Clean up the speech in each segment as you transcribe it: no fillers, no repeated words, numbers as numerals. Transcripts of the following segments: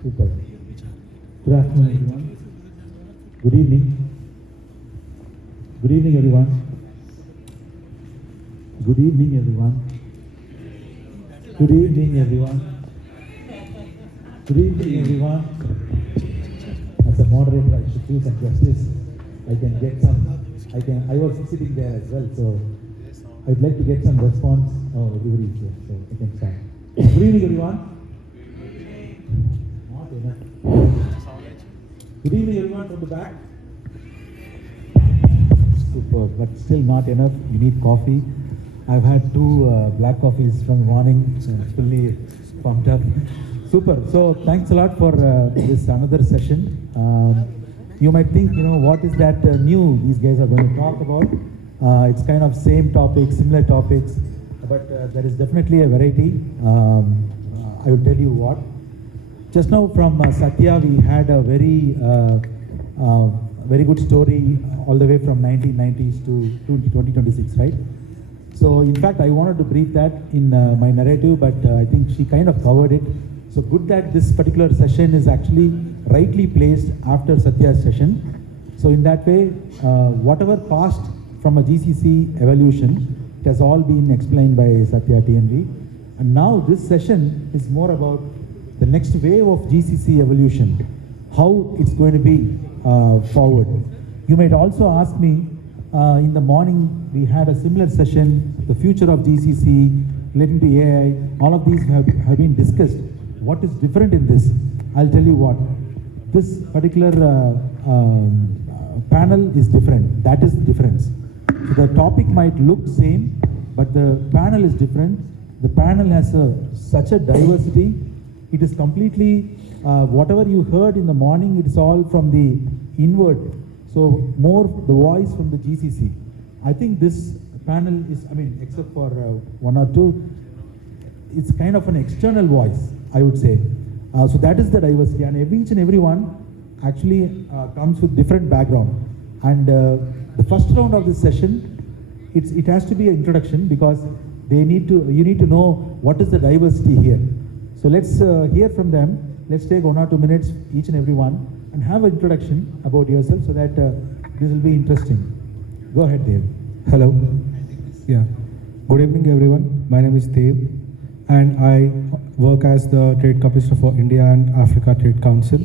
Super. Good afternoon, everyone. Good evening. Good evening, everyone. Good evening, everyone. Good evening, everyone. Good evening, everyone. As a moderator, I should do some justice. I was sitting there as well, so I'd like to get some response. Oh, everybody is here, so I can start. Good evening, everyone. Not enough. Good evening, everyone from the back. Super, but still not enough. You need coffee. I've had 2 black coffees from the morning, so I'm fully pumped up. Super. So thanks a lot for this another session. You might think, what is that new these guys are going to talk about? It's kind of same topics, similar topics, but there is definitely a variety. I will tell you what. Just now from Satya, we had a very good story all the way from 1990s to 2026, right? So in fact, I wanted to brief that in my narrative, but I think she kind of covered it. So good that this particular session is actually rightly placed after Satya's session. So in that way, whatever passed from a GCC evolution, it has all been explained by Satya TNV. And now this session is more about the next wave of GCC evolution, how it's going to be forward. You might also ask me, in the morning we had a similar session, the future of GCC, relating to AI, all of these have been discussed. What is different in this? I'll tell you what. This particular panel is different. That is the difference. So the topic might look same, but the panel is different. The panel has such a diversity. It is completely, whatever you heard in the morning, it is all from the inward. So more the voice from the GCC. I think this panel is, except for 1 or 2, it's kind of an external voice, I would say. So that is the diversity, and each and every one actually comes with different background. And the first round of this session, it has to be an introduction, because you need to know what is the diversity here. So let's hear from them. Let's take 1 or 2 minutes, each and every one, and have an introduction about yourself, so that this will be interesting. Go ahead, Dev. Hello. Yeah. Good evening, everyone. My name is Dev, and I work as the Trade Commissioner for India and Africa Trade Council,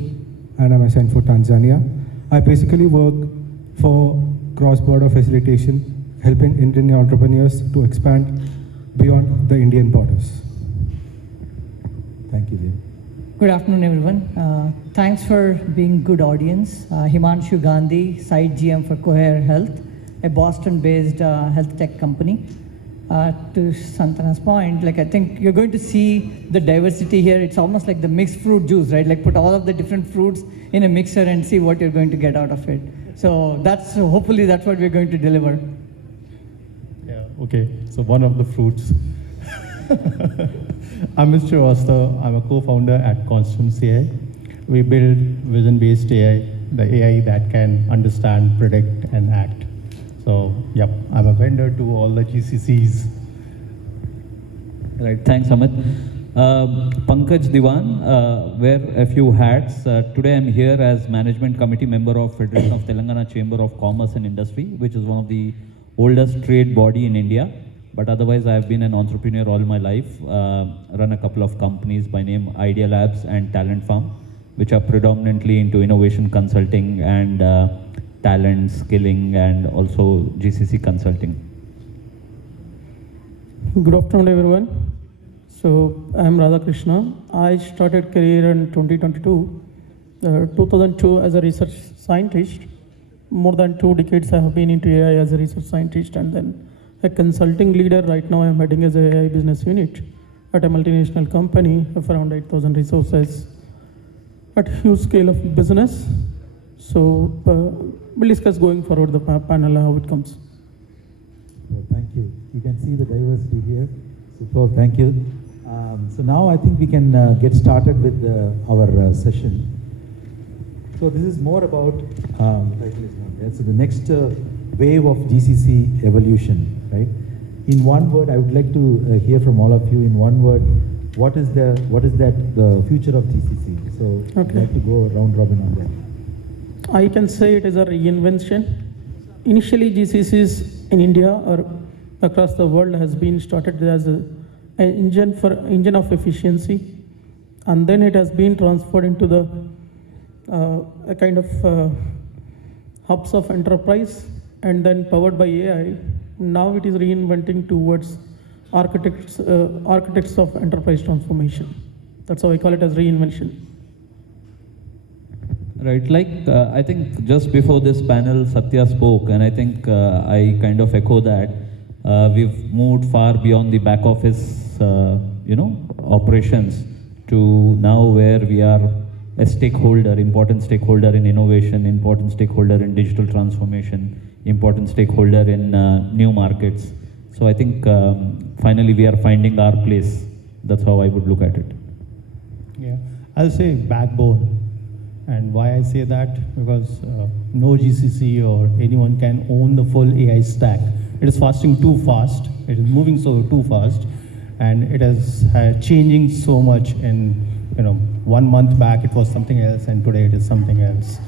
and I'm assigned for Tanzania. I basically work for cross-border facilitation, helping Indian entrepreneurs to expand beyond the Indian borders. Thank you, Dev. Good afternoon, everyone. Thanks for being good audience. Himanshu Gandhi, Site GM for Cohere Health, a Boston-based health tech company. To Santana's point, I think you're going to see the diversity here. It's almost like the mixed fruit juice, right? Put all of the different fruits in a mixer and see what you're going to get out of it. So hopefully that's what we're going to deliver. Yeah, okay. So one of the fruits. I'm Mr. Oster. I'm a co-founder at Constance AI. We build vision-based AI, the AI that can understand, predict, and act. So, yep, I'm a vendor to all the GCCs. Right, thanks, Amit. Pankaj Diwan, wear a few hats. Today I'm here as Management Committee member of Federation of Telangana Chamber of Commerce and Industry, which is one of the oldest trade body in India. But otherwise, I've been an entrepreneur all my life, run a couple of companies by name Idea Labs and Talent Farm, which are predominantly into innovation consulting and talent skilling and also GCC consulting. Good afternoon, everyone. So I'm Radhakrishna. I started career in 2002 as a research scientist. More than 2 decades I have been into AI as a research scientist, and then a consulting leader. Right now I'm heading as a AI business unit at a multinational company of around 8,000 resources at huge scale of business. So we'll discuss going forward the panel, how it comes. Well, thank you. You can see the diversity here. Super, thank you. So now I think we can get started with our session. So this is more about, title is not there. So the next wave of GCC evolution, right? In one word, I would like to hear from all of you in one word, what is the future of GCC? So I'd like to go round robin on that. I can say it is a reinvention. Initially, GCCs in India or across the world has been started as an engine of efficiency, and then it has been transferred into the a kind of hubs of enterprise, and then powered by AI. Now it is reinventing towards architects of enterprise transformation. That's how I call it as reinvention. Right, like I think just before this panel, Satya spoke, and I think I kind of echo that. We've moved far beyond the back office, operations to now where we are a stakeholder, important stakeholder in innovation, important stakeholder in digital transformation, important stakeholder in new markets. So I think finally we are finding our place. That's how I would look at it. Yeah, I'll say backbone. And why I say that? Because no GCC or anyone can own the full AI stack. It is fasting too fast. It is moving too fast, and it is changing so much. In 1 month back it was something else, and today it is something else.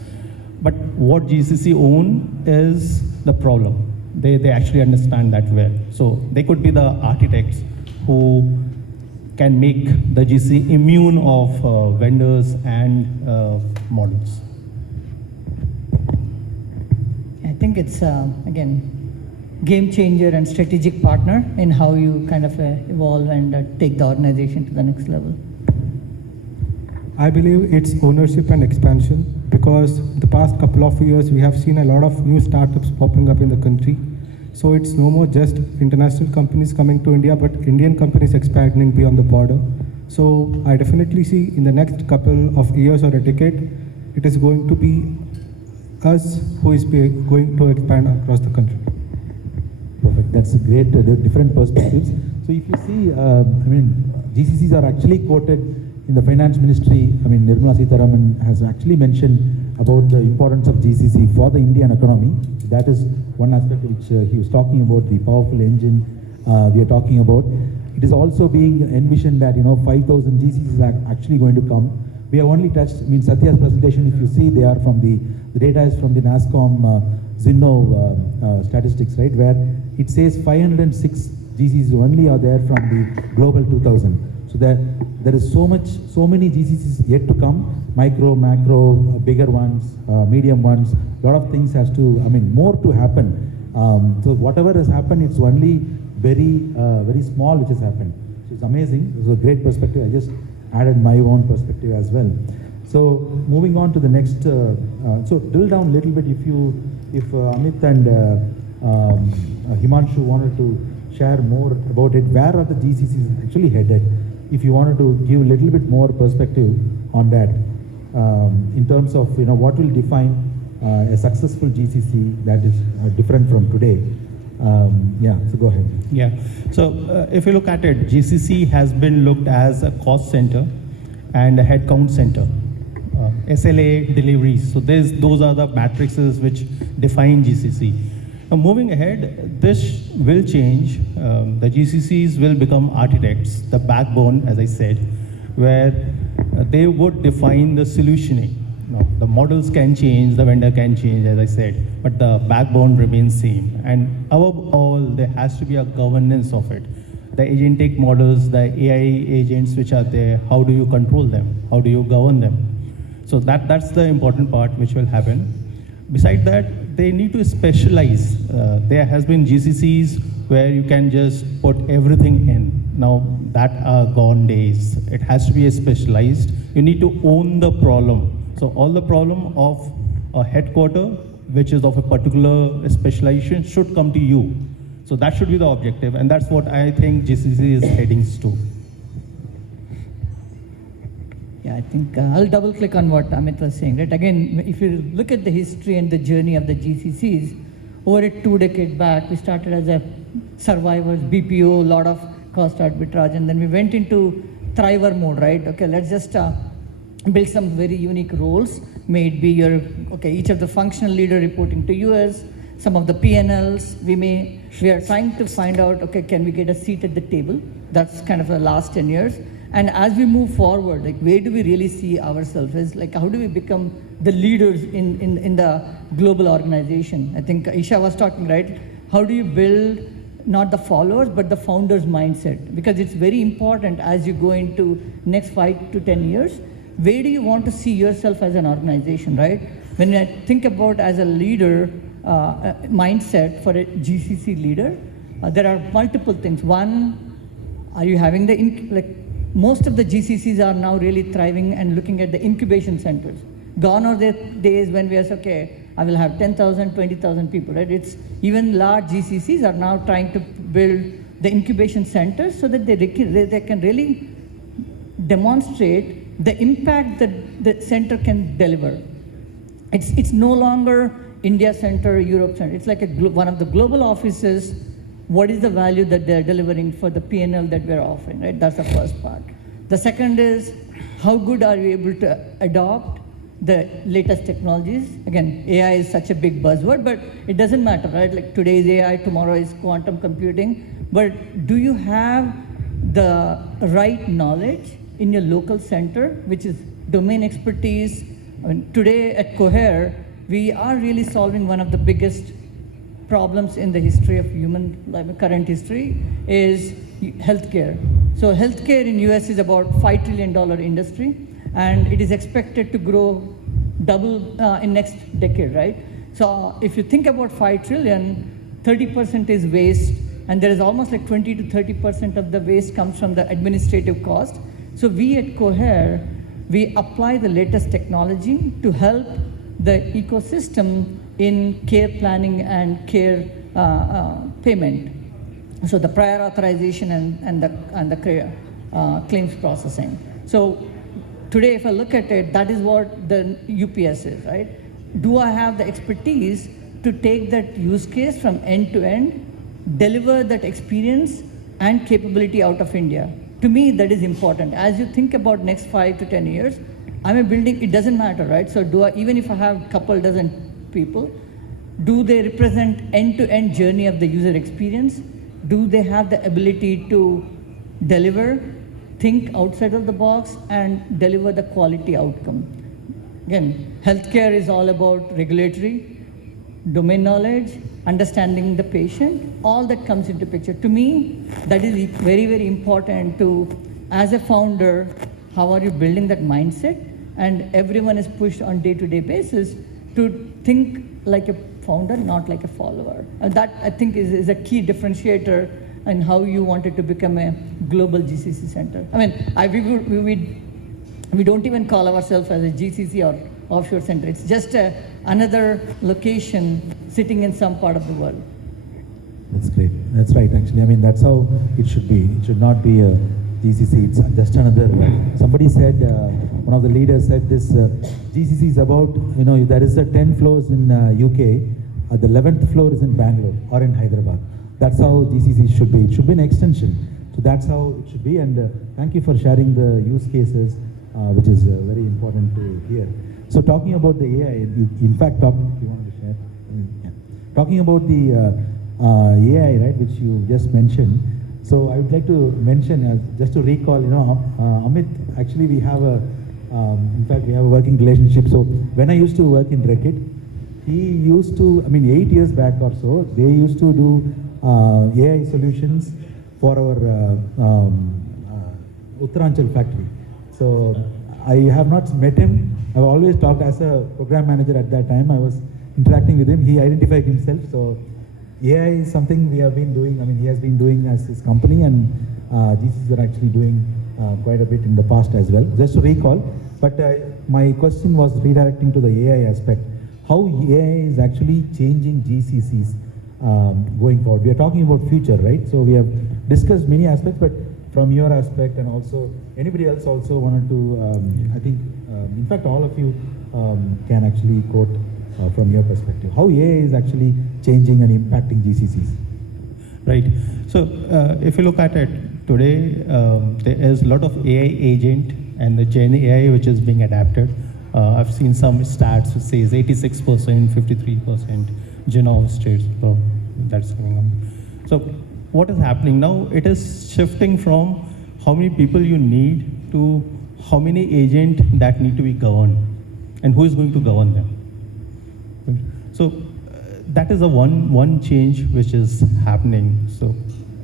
But what GCC own is the problem. They actually understand that well. So they could be the architects who can make the GCC immune of vendors and models. I think it's, again, game changer and strategic partner in how you kind of evolve and take the organization to the next level. I believe it's ownership and expansion, because the past couple of years we have seen a lot of new startups popping up in the country. So it's no more just international companies coming to India, but Indian companies expanding beyond the border. So I definitely see in the next couple of years or a decade, it is going to be us who is going to expand across the country. Perfect. That's a great, different perspectives. So if you see, GCCs are actually quoted in the finance ministry. Nirmala Sitharaman has actually mentioned about the importance of GCC for the Indian economy. That is one aspect which he was talking about, the powerful engine we are talking about. It is also being envisioned that 5,000 GCCs are actually going to come. We have only touched, Satya's presentation, if you see, they are from the data is from the NASSCOM Zinno statistics, right, where it says 506 GCCs only are there from the global 2000. So there is so many GCCs yet to come, micro, macro, bigger ones, medium ones. A lot of things has to, more to happen. So whatever has happened, it's only very small which has happened. So it's amazing. It's a great perspective. I just added my own perspective as well. So moving on to the next, so drill down a little bit if Amit and Himanshu wanted to share more about it. Where are the GCCs actually headed? If you wanted to give a little bit more perspective on that, in terms of what will define a successful GCC that is different from today. So go ahead. Yeah, so if you look at it, GCC has been looked as a cost center and a headcount center. SLA deliveries, so those are the matrices which define GCC. Now moving ahead, this will change. The GCCs will become architects, the backbone, as I said, where they would define the solutioning. Now, the models can change, the vendor can change, as I said, but the backbone remains same. And above all, there has to be a governance of it. The agentic models, the AI agents which are there, how do you control them? How do you govern them? So that's the important part which will happen. Besides that, they need to specialize. There has been GCCs where you can just put everything in. Now that are gone days. It has to be specialized. You need to own the problem. So all the problem of a headquarter, which is of a particular specialization, should come to you. So that should be the objective, and that's what I think GCC is heading to. Yeah, I think I'll double click on what Amit was saying, right? Again, if you look at the history and the journey of the GCCs, over 2 decades back, we started as a survivors, BPO, a lot of cost arbitrage, and then we went into thriver mode, right? Okay, let's just build some very unique roles. Maybe each of the functional leader reporting to US, some of the P&Ls, we are trying to find out, okay, can we get a seat at the table? That's kind of the last 10 years. And as we move forward, like where do we really see ourselves? Is like how do we become the leaders in the global organization? I think Isha was talking, right? How do you build not the followers, but the founders' mindset? Because it's very important as you go into next 5 to 10 years, where do you want to see yourself as an organization, right? When I think about as a leader mindset for a GCC leader, there are multiple things. One, are you having most of the GCCs are now really thriving and looking at the incubation centers. Gone are the days when we are okay, I will have 10,000, 20,000 people, right? It's even large GCCs are now trying to build the incubation centers so that they can really demonstrate the impact that the center can deliver. It's no longer India center, Europe center. It's like one of the global offices. What is the value that they're delivering for the P&L that we're offering, right? That's the first part. The second is, how good are you able to adopt the latest technologies? Again, AI is such a big buzzword, but it doesn't matter, right? Like today is AI, tomorrow is quantum computing. But do you have the right knowledge in your local center, which is domain expertise? I mean, today at Cohere, we are really solving one of the biggest problems in the history of current history is healthcare. So healthcare in US is about $5 trillion industry, and it is expected to grow double in next decade, right? So if you think about 5 trillion, 30% is waste, and there is almost like 20 to 30% of the waste comes from the administrative cost. So we at Cohere, we apply the latest technology to help the ecosystem in care planning and care payment. So the prior authorization and the claims processing. So today, if I look at it, that is what the UPS is, right? Do I have the expertise to take that use case from end to end, deliver that experience and capability out of India? To me, that is important. As you think about next 5 to 10 years, I'm a building, it doesn't matter, right? So even if I have a couple dozen people, do they represent end-to-end journey of the user experience? Do they have the ability to deliver, think outside of the box, and deliver the quality outcome? Again, healthcare is all about regulatory, domain knowledge, understanding the patient, all that comes into picture. To me, that is very, very important to, as a founder, how are you building that mindset? And everyone is pushed on day-to-day basis to think like a founder, not like a follower. And that, I think, is a key differentiator in how you wanted to become a global GCC center. I mean, we don't even call ourselves as a GCC or offshore center. It's just another location sitting in some part of the world. That's great. That's right, actually. I mean, that's how it should be. It should not be a GCC. It's just another. Somebody said, one of the leaders said this, GCC is about, there is a 10 floors in UK, the 11th floor is in Bangalore or in Hyderabad. That's how GCC should be. It should be an extension. So that's how it should be. And thank you for sharing the use cases, which is very important to hear. So talking about the AI, in fact, if you wanted to share, yeah. Talking about the AI, right, which you just mentioned. So I would like to mention, just to recall, Amit, actually we have in fact, we have a working relationship. So when I used to work in Delegate, he used to, 8 years back or so, they used to do AI solutions for our Uttaranchal factory. So I have not met him. I've always talked as a program manager at that time. I was interacting with him. He identified himself. So AI is something we have been doing. He has been doing as his company, and GCCs are actually doing quite a bit in the past as well. Just to recall, but my question was redirecting to the AI aspect. How AI is actually changing GCCs going forward. We are talking about future, right? So we have discussed many aspects, but from your aspect and also anybody else also wanted to, I think, in fact, all of you can actually quote from your perspective, how AI is actually changing and impacting GCCs. Right. So if you look at it today, there is a lot of AI agent and the Gen AI which is being adapted. I've seen some stats which says 86%, 53% genome states. So that's coming up. So what is happening now? It is shifting from how many people you need to how many agents that need to be governed and who is going to govern them. So that is a one change which is happening. So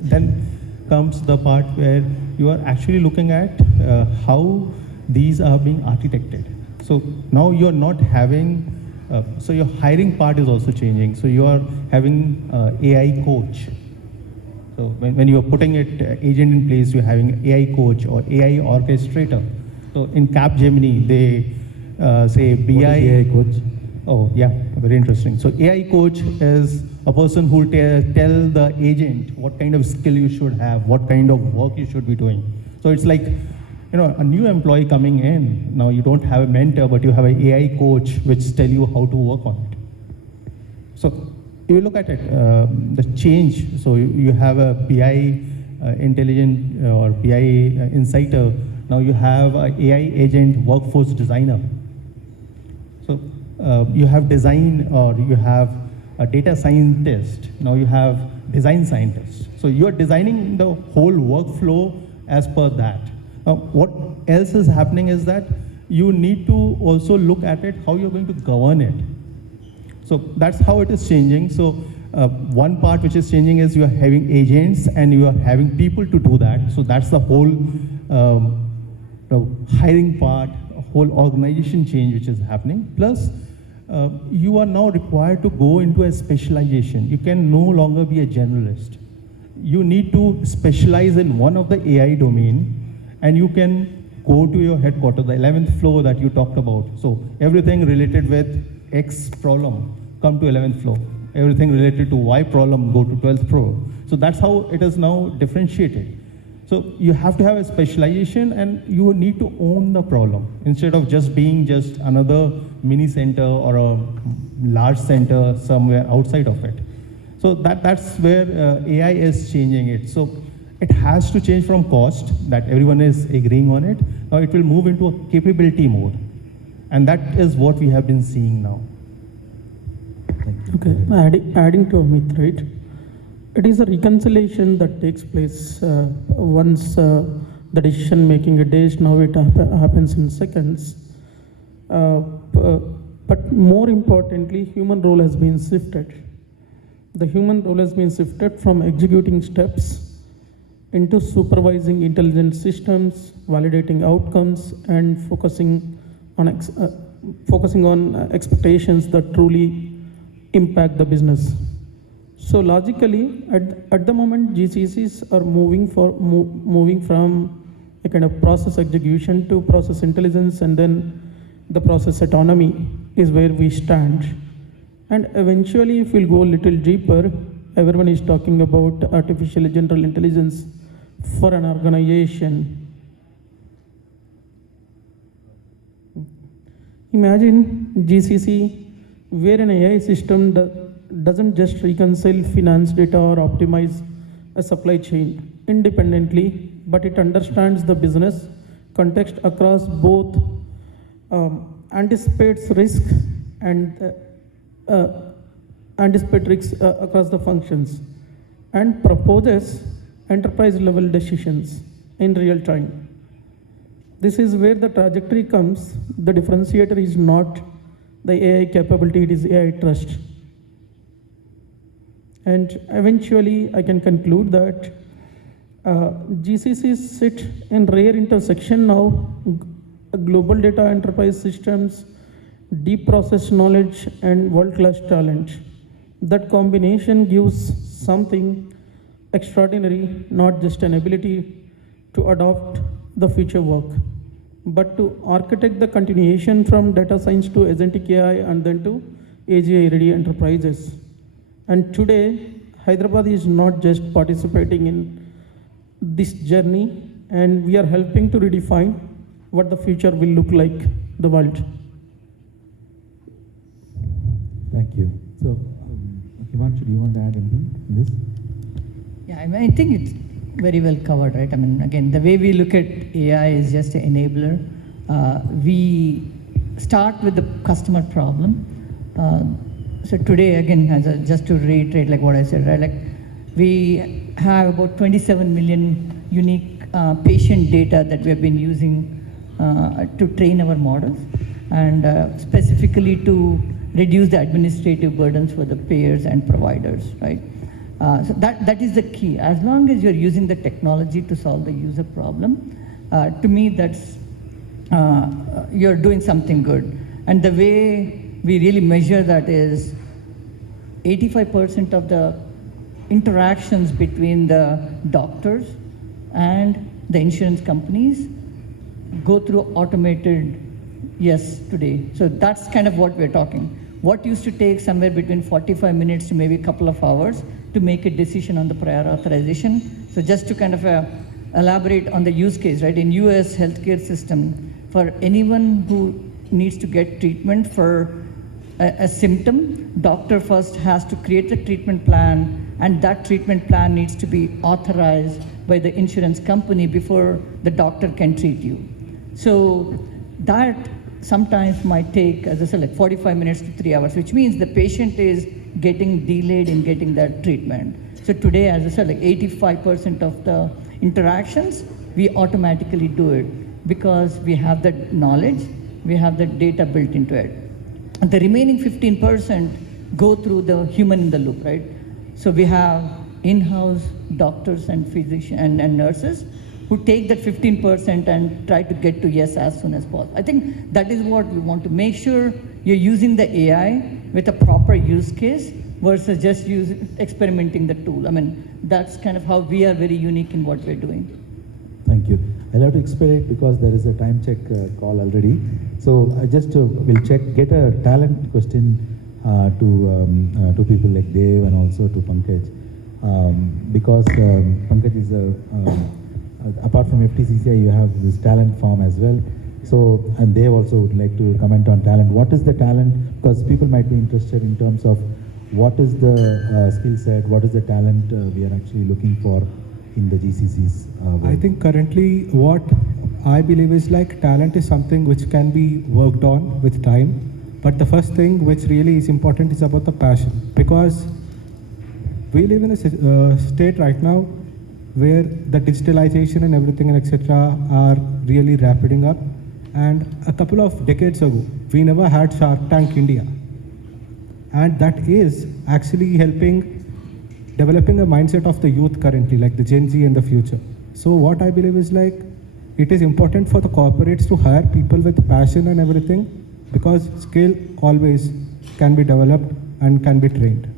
then comes the part where you are actually looking at how these are being architected. So now you are not having, so your hiring part is also changing. So you are having AI coach. So when you are putting it agent in place, you're having AI coach or AI orchestrator. So in Capgemini, they say BI. What is AI coach? Oh yeah, very interesting. So AI coach is a person who will tell the agent what kind of skill you should have, what kind of work you should be doing. So it's like, you know, a new employee coming in. Now you don't have a mentor, but you have an AI coach which tell you how to work on it. So you look at it, the change. So you have a BI intelligent or BI insighter. Now you have an AI agent workforce designer. So you have design, or you have a data scientist. Now you have design scientist. So you are designing the whole workflow as per that. Now what else is happening is that you need to also look at it, how you're going to govern it. So that's how it is changing. So one part which is changing is you are having agents and you are having people to do that. So that's the whole hiring part, whole organization change which is happening. Plus, you are now required to go into a specialization. You can no longer be a generalist. You need to specialize in one of the AI domain, and you can go to your headquarters, the 11th floor that you talked about. So everything related with X problem, come to 11th floor. Everything related to Y problem, go to 12th floor. So that's how it is now differentiated. So you have to have a specialization, and you need to own the problem instead of just being just another mini center or a large center somewhere outside of it. So that's where AI is changing it. So it has to change from cost, that everyone is agreeing on it. Now it will move into a capability mode. And that is what we have been seeing now. Okay, adding to Amit, right? It is a reconciliation that takes place once the decision making a days. Now it happens in seconds. But more importantly, human role has been shifted. The human role has been shifted from executing steps into supervising intelligent systems, validating outcomes, and focusing on expectations that truly impact the business. So logically, at the moment, GCCs are moving from a kind of process execution to process intelligence, and then the process autonomy is where we stand. And eventually, if we'll go a little deeper, everyone is talking about artificial general intelligence for an organization. Imagine GCC where an AI system doesn't just reconcile finance data or optimize a supply chain independently, but it understands the business context across both, anticipates risk and anticipate risks across the functions, and proposes enterprise level decisions in real time. This is where the trajectory comes. The differentiator is not the AI capability, it is AI trust. And eventually, I can conclude that GCCs sit in rare intersection now: global data enterprise systems, deep process knowledge, and world-class talent. That combination gives something extraordinary, not just an ability to adopt the future work, but to architect the continuation from data science to agentic AI and then to AGI-ready enterprises. And today, Hyderabad is not just participating in this journey, and we are helping to redefine what the future will look like, the world. Thank you. So, Himanshu, do you want to add anything to this? Yeah, I mean, I think it's very well covered, right? I mean, again, the way we look at AI is just an enabler. We start with the customer problem. So today, again, just to reiterate like what I said, right? Like we have about 27 million unique patient data that we have been using to train our models, and specifically to reduce the administrative burdens for the payers and providers, right? So that is the key. As long as you're using the technology to solve the user problem, to me that's you're doing something good. And the way we really measure that is 85% of the interactions between the doctors and the insurance companies go through automated yes today. So that's kind of what we're talking. What used to take somewhere between 45 minutes to maybe a couple of hours to make a decision on the prior authorization. So just to kind of elaborate on the use case, right? In US healthcare system, for anyone who needs to get treatment for a symptom, doctor first has to create a treatment plan, and that treatment plan needs to be authorized by the insurance company before the doctor can treat you. So that sometimes might take, as I said, like 45 minutes to 3 hours, which means the patient is getting delayed in getting that treatment. So today, as I said, like 85% of the interactions, we automatically do it because we have the knowledge, we have the data built into it. And the remaining 15% go through the human in the loop, right? So we have in-house doctors and physicians and nurses who take that 15% and try to get to yes as soon as possible. I think that is what we want to make sure you're using the AI with a proper use case versus just experimenting the tool. I mean, that's kind of how we are very unique in what we're doing. Thank you. I'll have to expedite because there is a time check call already. So I just will get a talent question to people like Dev and also to Pankaj. Because Pankaj is apart from FTCCI, you have this talent farm as well. So, and Dev also would like to comment on talent. What is the talent? Because people might be interested in terms of what is the skill set, what is the talent we are actually looking for in the GCCs? I think currently what I believe is like talent is something which can be worked on with time. But the first thing which really is important is about the passion, because we live in a state right now where the digitalization and everything and etc. are really rapiding up. And a couple of decades ago, we never had Shark Tank India. And that is actually helping developing a mindset of the youth currently, like the Gen Z in the future. So what I believe is like, it is important for the corporates to hire people with passion and everything, because skill always can be developed and can be trained.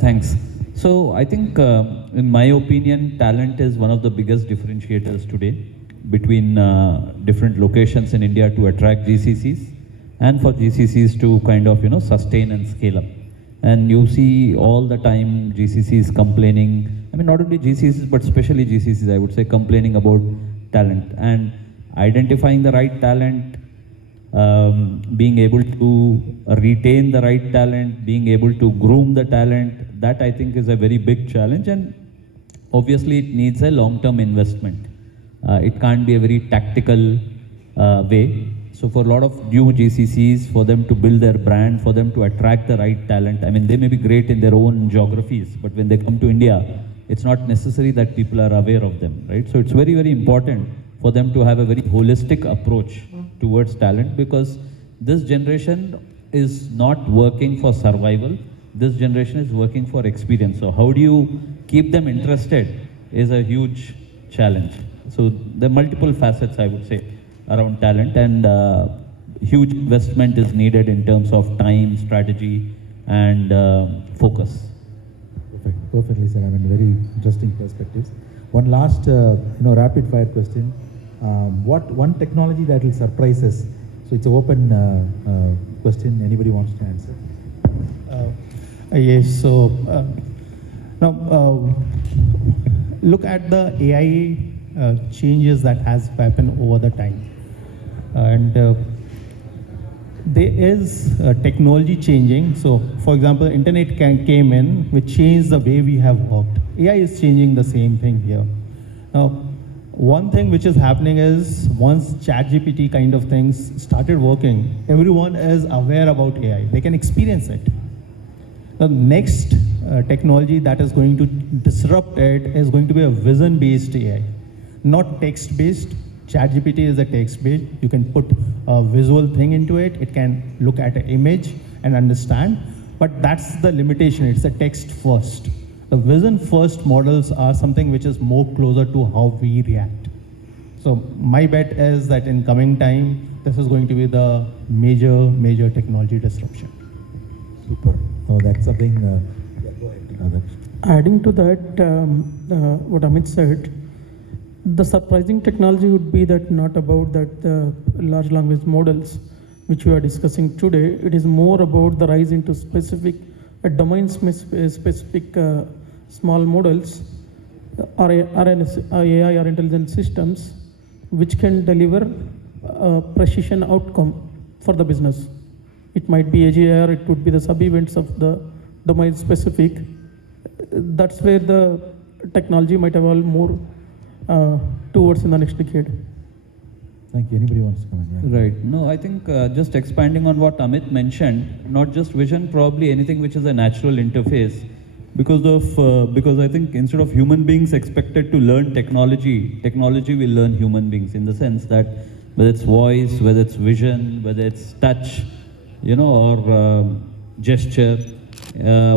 Thanks. So I think, in my opinion, talent is one of the biggest differentiators today between different locations in India to attract GCCs and for GCCs to kind of, sustain and scale up. And you see all the time GCCs complaining, I mean, not only GCCs, but especially GCCs, I would say, complaining about talent and identifying the right talent, being able to retain the right talent, being able to groom the talent. That I think is a very big challenge, and obviously it needs a long-term investment. It can't be a very tactical way. So for a lot of new GCCs, for them to build their brand, for them to attract the right talent, I mean, they may be great in their own geographies, but when they come to India, it's not necessary that people are aware of them, right? So it's very, very important for them to have a very holistic approach towards talent, because this generation is not working for survival. This generation is working for experience. So how do you keep them interested is a huge challenge. So there are multiple facets, I would say, around talent, and huge investment is needed in terms of time, strategy, and focus. Perfect. Perfectly said. I mean, very interesting perspectives. One last, rapid fire question. What one technology that will surprise us? So it's an open question. Anybody wants to answer? Yes. So now look at the AI changes that has happened over the time, and there is technology changing. So, for example, internet came in, which changed the way we have worked. AI is changing the same thing here. Now, one thing which is happening is once ChatGPT kind of things started working, everyone is aware about AI. They can experience it. The next technology that is going to disrupt it is going to be a vision-based AI, not text-based. ChatGPT is a text-based. You can put a visual thing into it. It can look at an image and understand, but that's the limitation. It's a text first. The vision first models are something which is more closer to how we react. So my bet is that in coming time, this is going to be the major technology disruption. Super. Oh, that's something. Yeah, go ahead. Adding to that, what Amit said, the surprising technology would be that not about that large language models, which we are discussing today. It is more about the rise into specific domain-specific small models, or AI or intelligent systems, which can deliver a precision outcome for the business. It might be AGI, or it could be the sub-events of the domain-specific. That's where the technology might evolve more towards in the next decade. Thank you. Anybody wants to come in? Yeah. Right. No, I think just expanding on what Amit mentioned, not just vision, probably anything which is a natural interface. Because I think instead of human beings expected to learn technology, technology will learn human beings, in the sense that whether it's voice, whether it's vision, whether it's touch, or gesture,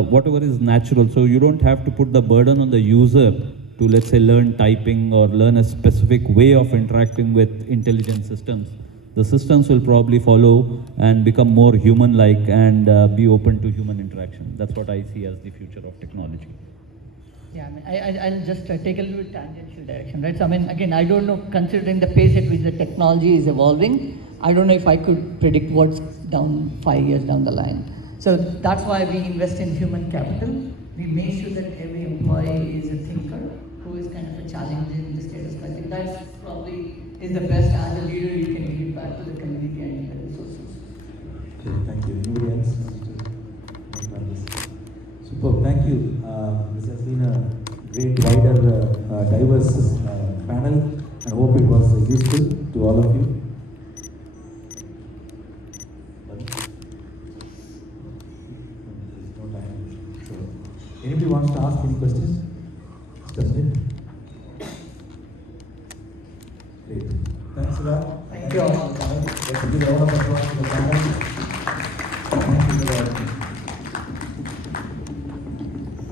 whatever is natural. So you don't have to put the burden on the user to, let's say, learn typing or learn a specific way of interacting with intelligent systems. The systems will probably follow and become more human-like and be open to human interaction. That's what I see as the future of technology. Yeah, I'll just take a little tangential direction, right? So, again, I don't know, considering the pace at which the technology is evolving, I don't know if I could predict what's down 5 years down the line. So that's why we invest in human capital. We make sure that every employee is a thinker who is kind of a challenge in the status quo. I think that's probably is the best as a leader you can give back to the community and the resources. Okay, thank you. Anybody else? Superb. Thank you. This has been a great, wider, diverse panel, and hope it was useful to all of you. No time. So, anybody wants to ask any questions? Justin? Great. Thanks a lot. Thank you all. Let's give a round of applause to the panel.